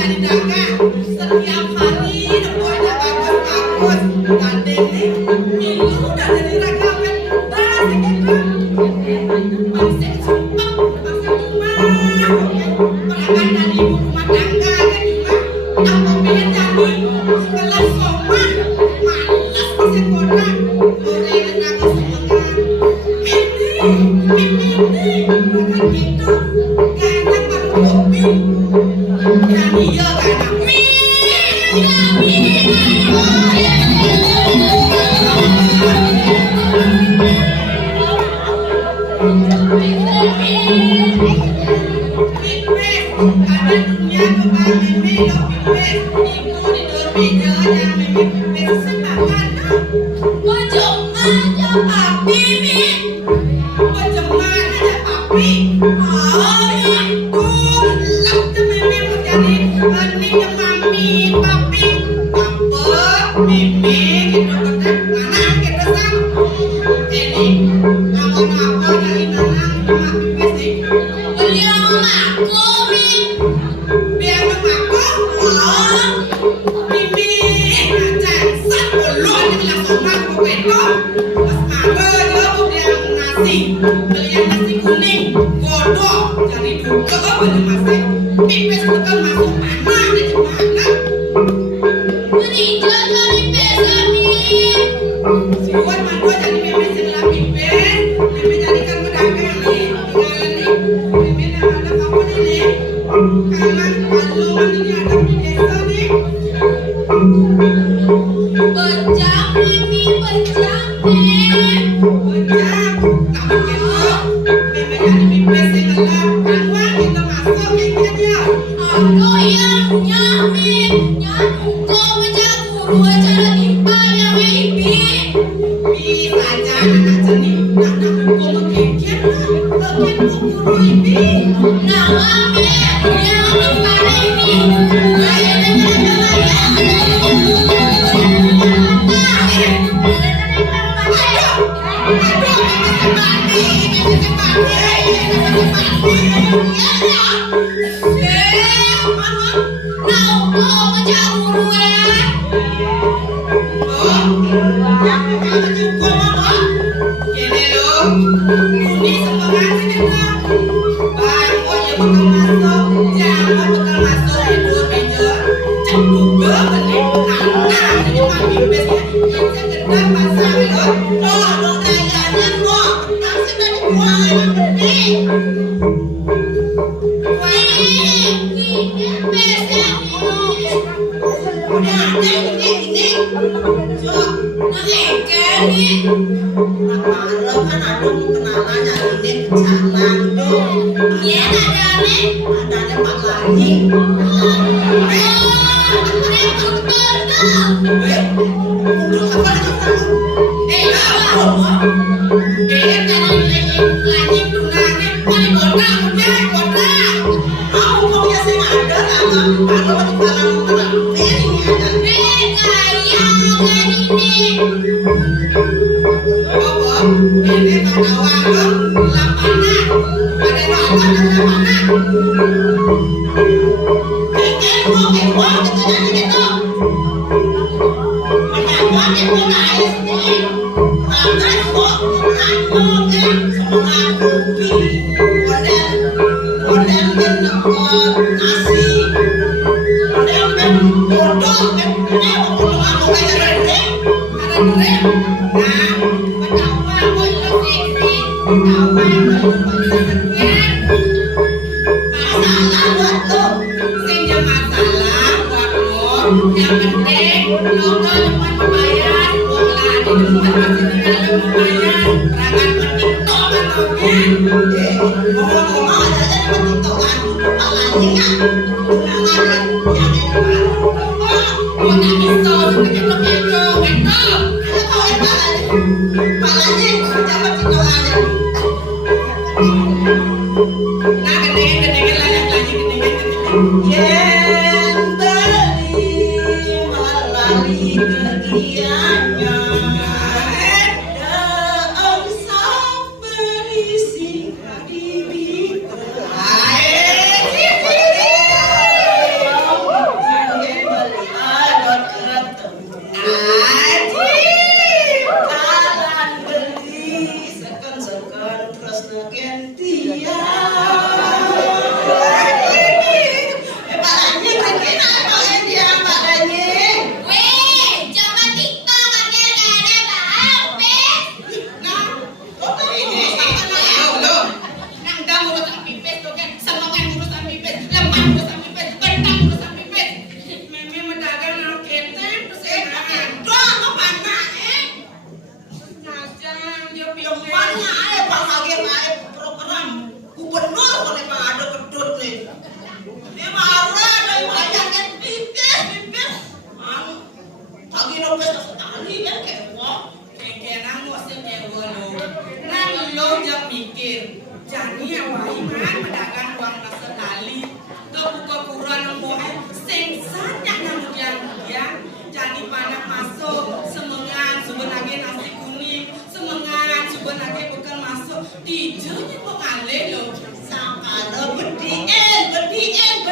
dari daga setiap hari nemuinnya bagus-bagus dan ini milu dari ragawan dari kita masih sumpah masih cuma perangkat dari ibu rumah tangga kan cuma yang pemilik jadi kelas soma malas masih kodang gorengan aku semangat mimi bukan gitu kayak baru kopi dan iya kayak belian nasi kuning, godok, jadi duka banyak masih pipis tekan masuk mana di mana? Menijal dari pesami. Si Wan mandua jadi pipis setelah pipis, pipis jadikan pedagang nih, tinggalan nih, pipis yang ada kamu nih, kanan kalau ini ada di desa nih. Berjam mimi berjam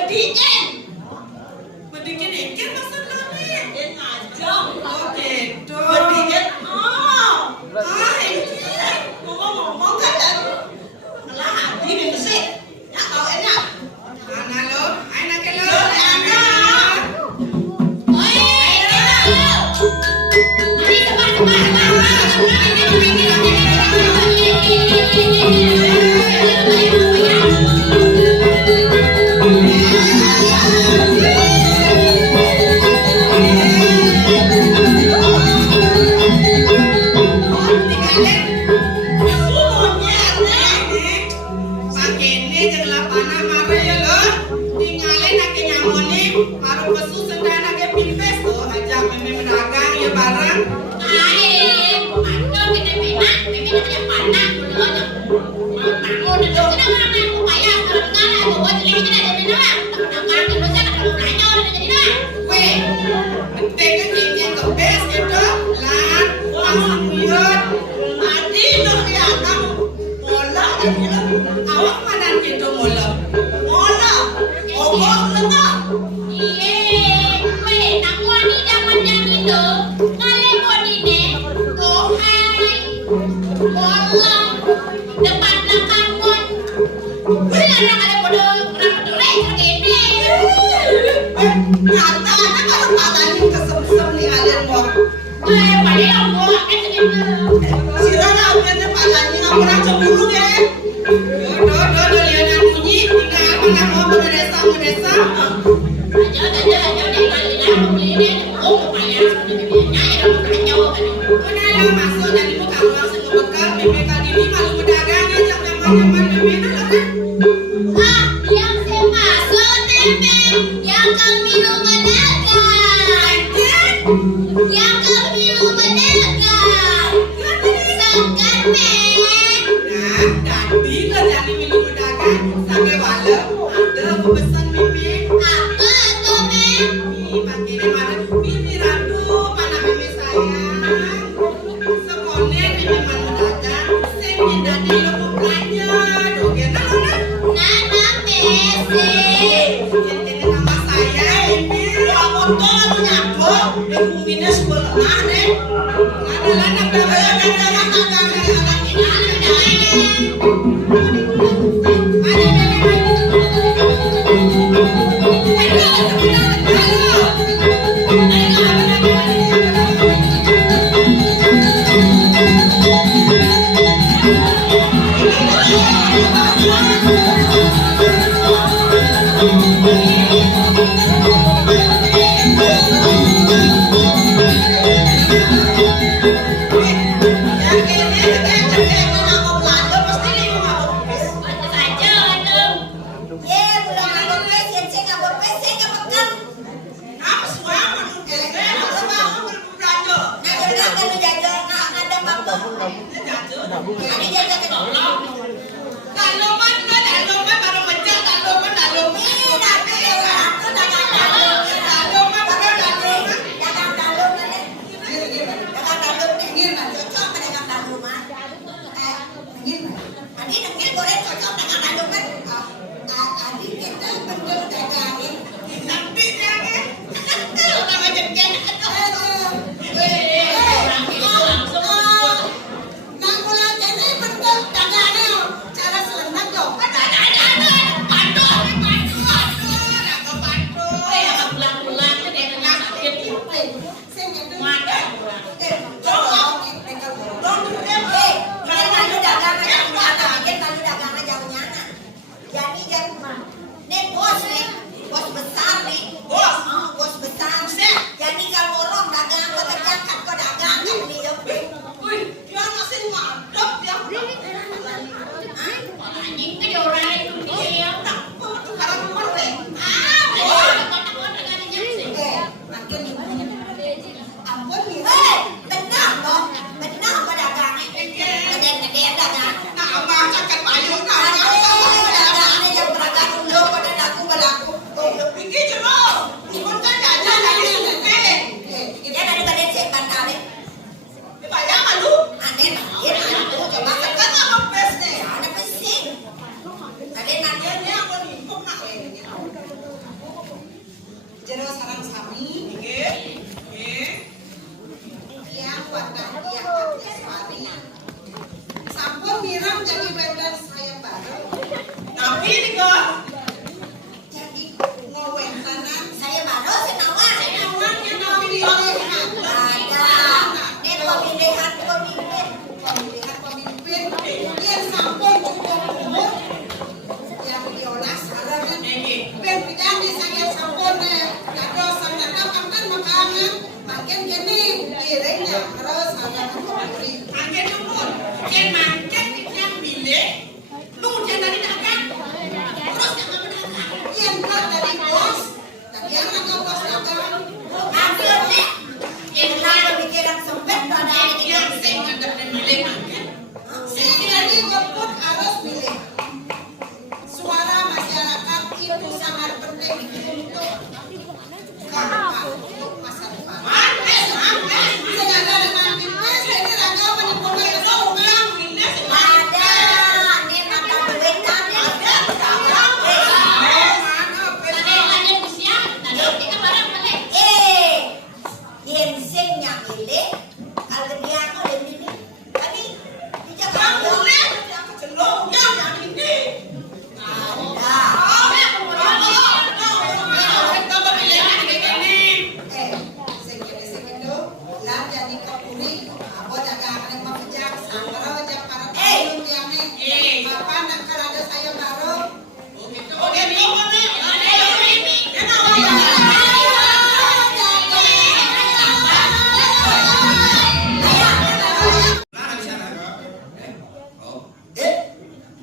bediin. Bedikin maksudnya nih. Dia ngajak. Oh gitu. Bediin. Ini Ngomong-ngomong kan tadi. Malah hati nih sih. Ya kau enak. mana lo? Enak lo? Enak. Oi, enak lo. Mari awak mana gitu mulut? Nah, yang gini, piringnya harus ada kopi. Angkat nomor, kian mangkat yang milih, lu jangan dari dagang, terus jangan berdagang. Yang kan dari bos, dan yang nggak bos dagang. Akhirnya, kenapa pikiran sempit pada Yang sing ada milih mangkat, Jadi jemput harus pilih. Suara masyarakat itu sangat penting untuk kakak, untuk masa depan. Senada dengan Bipres, ini Rangga menyebutnya itu orang Bipres ada nih mata duit tadi ada tadi ada usia tadi kita barang balik yang sing yang milih kalau dia aku ini tadi tidak kamu ada lihat aku celoknya yang ini. jadi kapuri, abot ada akan mengejak, sangkara wajah para tamu yang bapak nak ada saya baru. Oke, ini mana? Ada ini.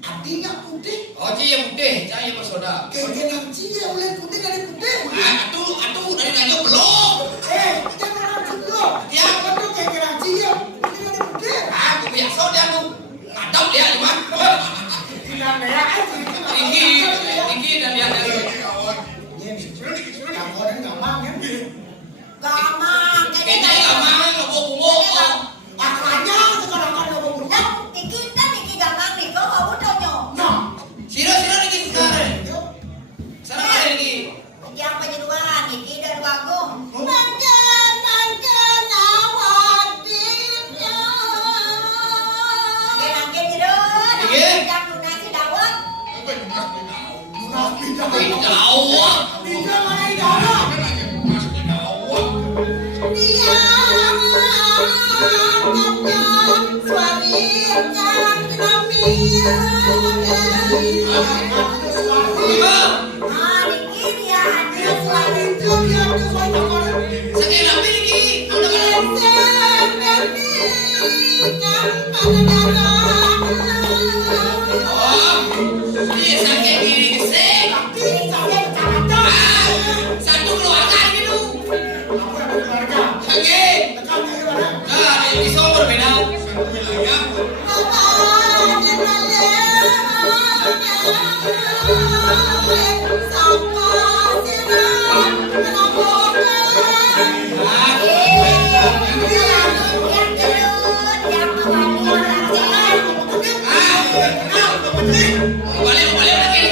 Artinya putih, Oh, Ci yang putih, saya yang bersoda. kegenang cia oleh putih dari putih. Atuh dari nanya belum. Kita orang dulu. Ya. Betul kegenang cia putih dari putih. Aku biasa dia lu. Adap dia di mana? Tidak merah Tinggi dan dia dari. gampang Kayaknya nggak mau ngobok-ngobok. Makanya sekarang ada punya. kita nih gampang nih kau kamu tanya Nah, Sira lagi sekarang. Sana ada lagi. yang penyeduhan nih dari wagung mangken awaditnya. Nangke jedot, yang lunasi dawet. Jauh. Tidak main darah. Dia suaminya kenamia. Ah, ini dia ada Suami itu dia suami orang. Sekali lagi. Udah Oh, ini sakit gini kesek. Satu keluarga gitu. Sakit. Nah, di sumber beda. Balik lagi.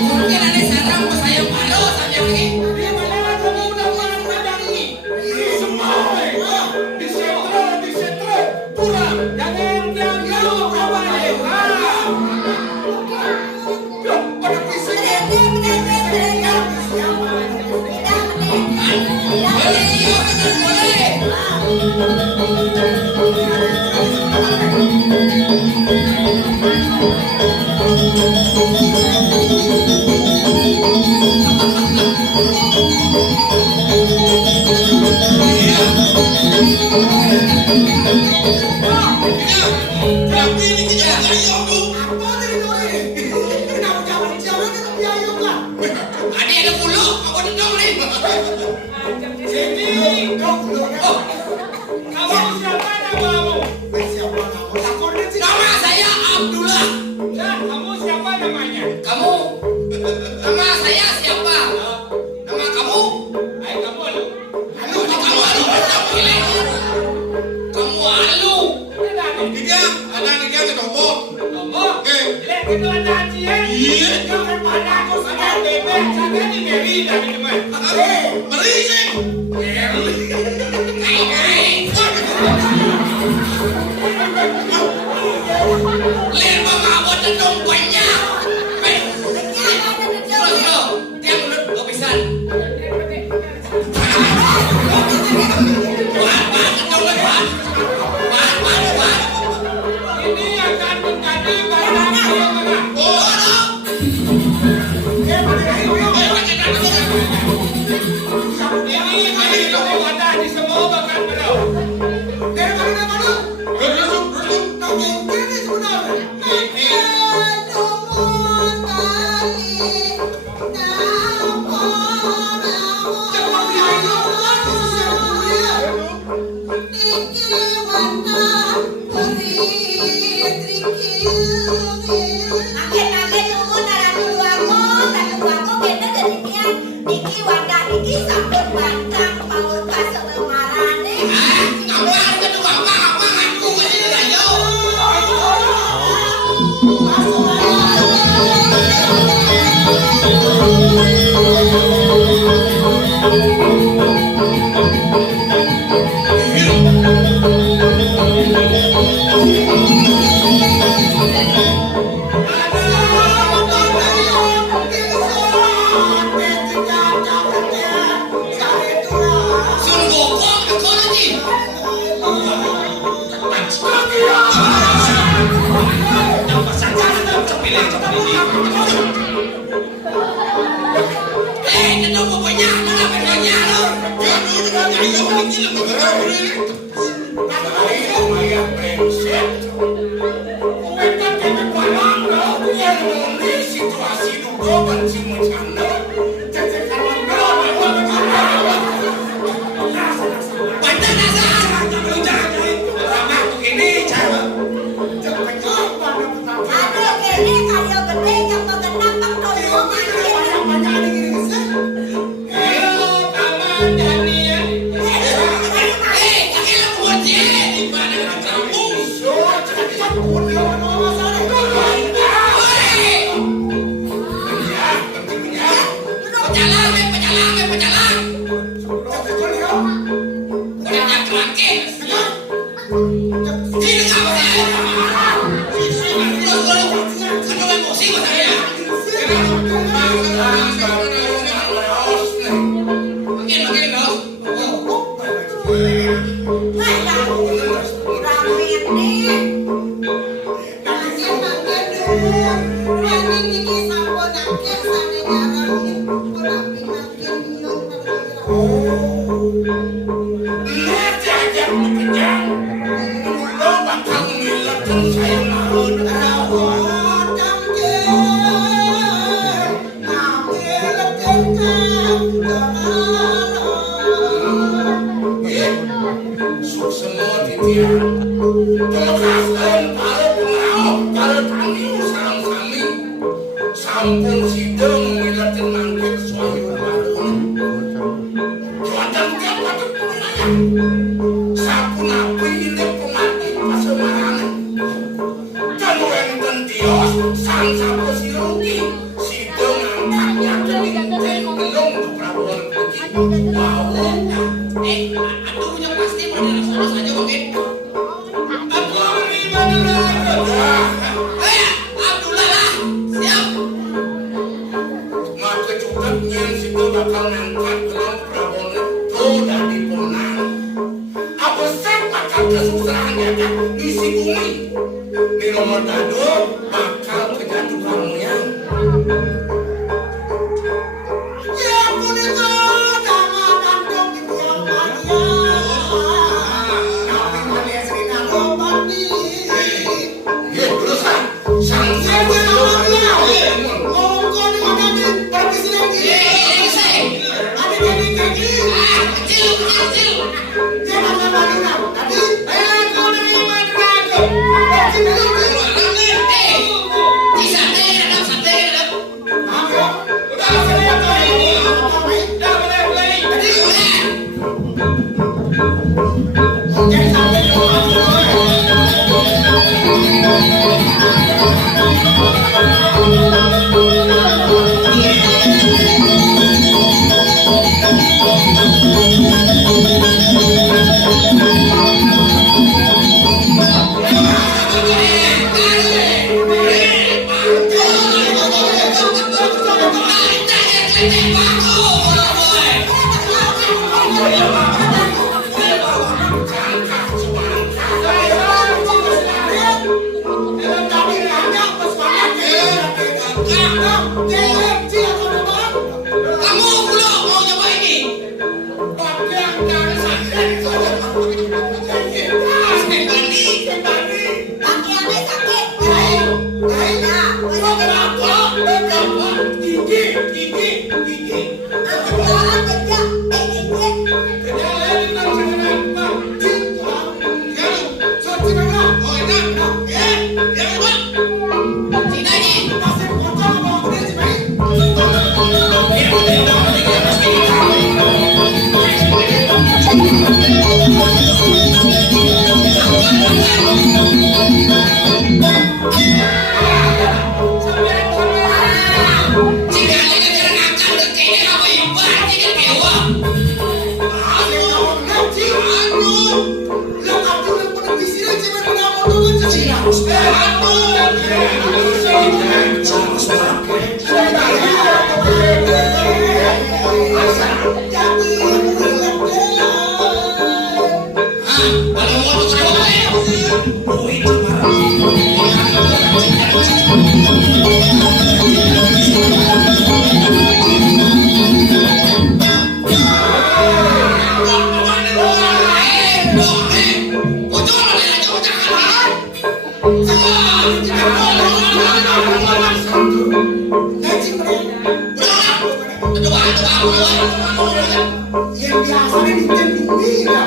Mungkin ada sarang saya baru saja lagi. Tapi ini kejadian yang Adi ada bulu, aku dendam nih. Nama saya Abdullah. Kamu? Nama saya siapa? Nama kamu? Kamu Alu. Kamu Alu. Dia ke Dombo. Iya. Berisik. Lihat mengabot dan dompetnya. Nangke nuwun Ratu Dwago beda dari dia niki Wanda niki sampun bantang paun kasewemarane. Ngapain kedua apa aku gak dirayo. Aduh kene karyo gede yang mengenang Pak Toyo Sampun sidang milatin mangke kesuai warung. Cuaca tiap waktu penayang. Sapu napi ini pemati pasemarane. Janu enten tios sang sapu siruki. Sidang angkatnya kelinting belum ke Prabowo begitu. Wow. Aku punya pasti pada saja mungkin. Aku ini benar. Abdullah lah, siap. Maka cukupnya situ bakal ngangkat dalam Prabowo itu dari Ponang. Apa saya bakal kesusahan ya kan isi bumi. Di nomor dado bakal kejatuhan yang. Ya ampun itu jangan kantong di buang aja. Tapi mana sering nalobat nih. Ya terus kan sang saya Hey! Jika ada keterangan dan kayaknya kamu ibarat tidak dewa. Yang biasanya ditendungi ya.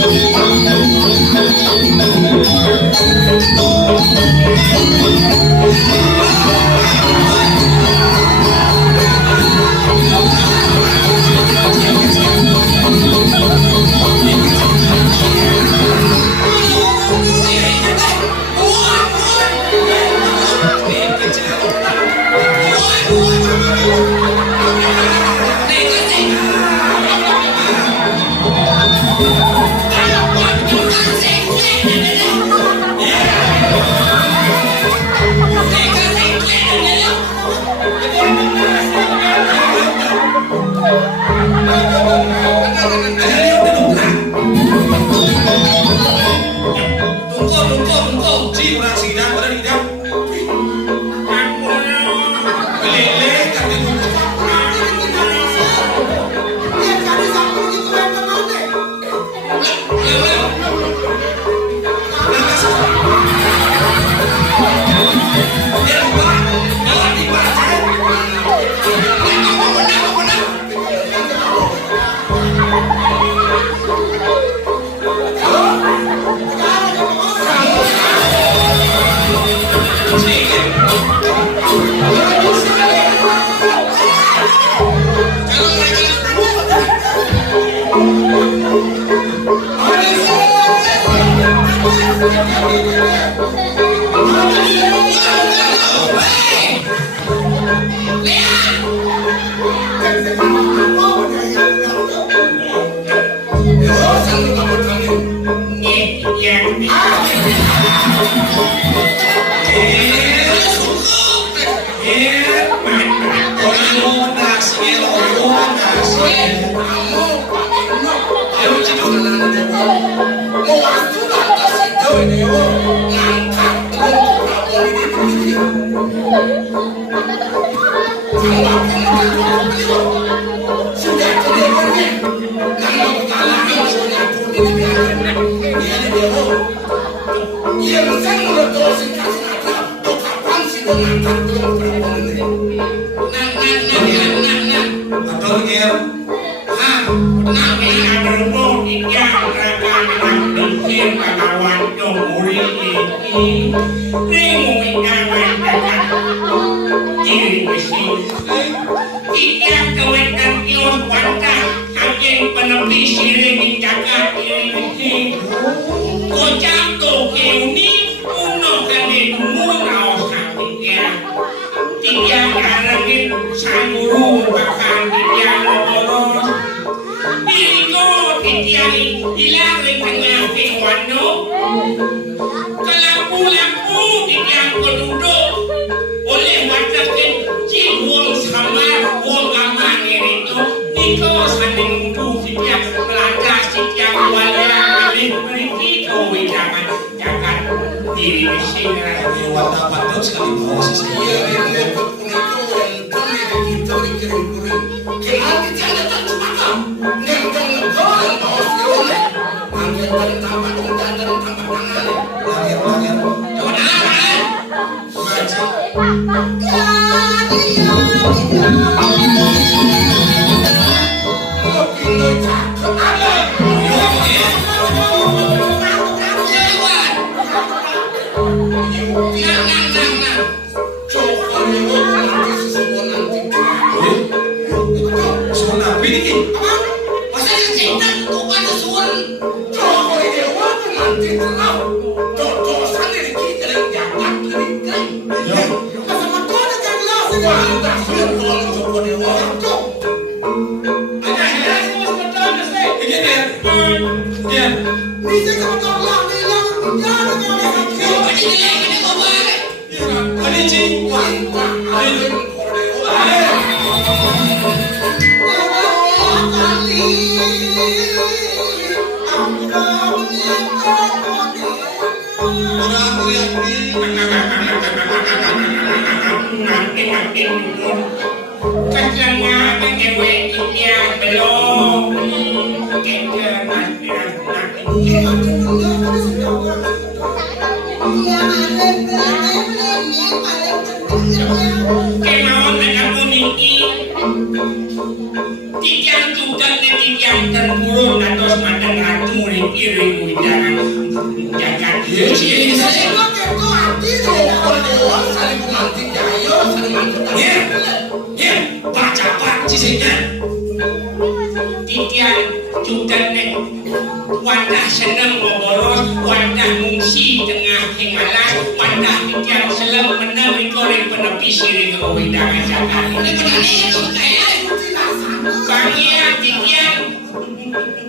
Thank you.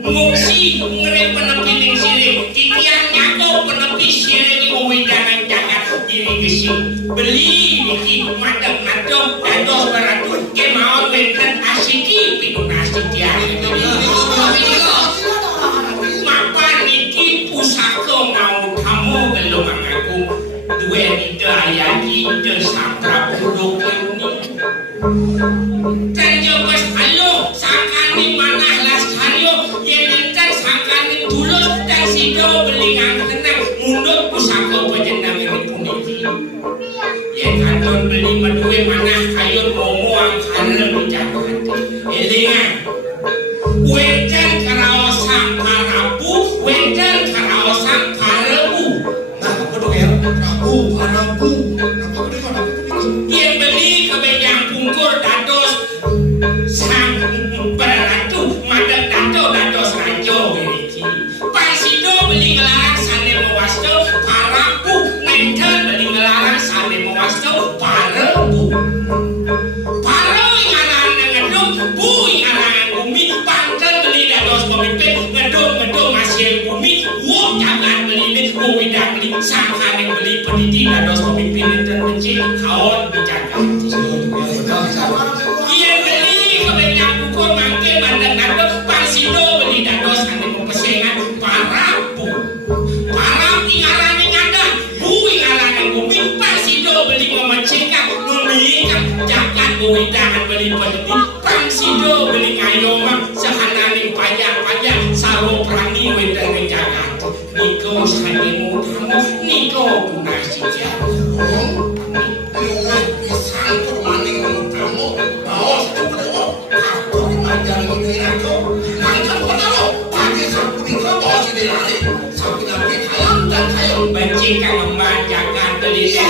ngungsi ngere penepi ning sire titiang nyako penepi sire ki wedangan jagat diri gesing beli iki madeg-madeg dados baratu kemawon wenten asiki pinunasi tiang mapan iki pusaka mau kamu gelem aku duwe daya iki sapra puluh ini Kanjo bos halo sakane manah las karyo yen enten sakane tulus dan sido belingang tenang mundut pusaka panjenengan ini puniki yen kanton beli meduwe manah kayon momoang karep dijagat elingan wenten karaosan parabu wenten karaosan parabu Nah, apa dong ya? Rabu. Kenapa gede kok? yen beli kebejang pungkur dados sang beratu madeg dados rajo beriki pasido beli ngelarang sane mewasto parabu ngenten beli ngelarang sane mewasto parabu paro ingaran ngedung bu ingaran bumi panten beli dados pemimpin ngedung hasil bumi wong jangan beli ini widang beli sangkane beli pendidik dados pemimpin dan mencik kawan dijaga iya beli kebanyak ukur mangke bandang dados pasido beli dados ane mempesengan parabu parab ingaran ngadan bu ingaran bumi pasido beli memecikan memilikan jagat widang beli pendidik pasido beli ngayomang sehananing pajak saro perangi wedang jagat niko sanemu kamu niko punasi jago Bancikan memanjakan telinga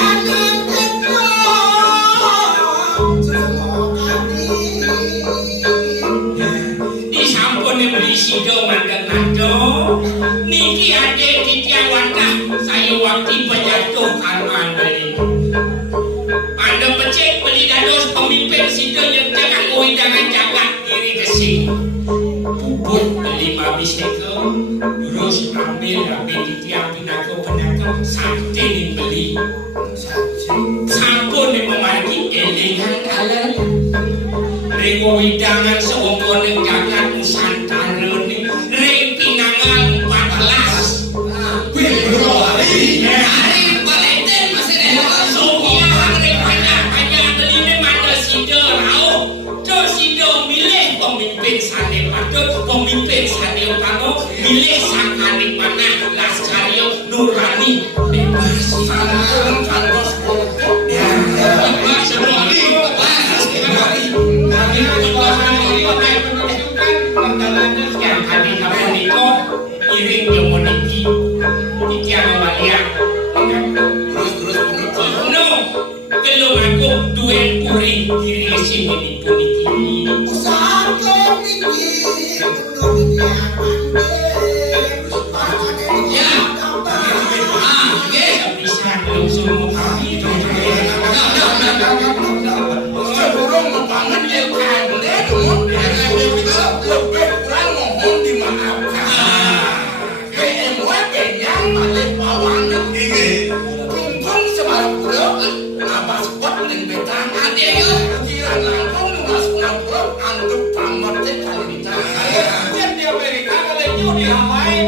disampun beli sido mandang-mandang niki ade titiang watah saya waktu penjatuhan mandiri anda becek beli dados pemimpin sido yang jangan jangan jagat diri gesing bubut beli mabis teko terus ambil titiang pinako sakti ning beli sampun ning memargi elingan kalen Rego widangan sewongko ning jagat Nusantara ning ring pinangan 14 hari Valentine masih ada sokia hari banyak beline mata sido rao do sido milih pemimpin sane patut pemimpin sane utama milih sangkaning mana Laskaryo Nurani bebas salam kantos yang tadi kamu niko iring yang meniki iki yang walia terus no kalau aku duwe puri diri sini di puniki ya bisa langsung kami sebelum membangun yang kande dulu lebih kurang mohon dimaafkan BMW yang balik bawang ini kumpul sebarang pulau apa spot dan betang ada kira langsung masuk pulau untuk pamer kali di dia Amerika kalau itu di Hawaii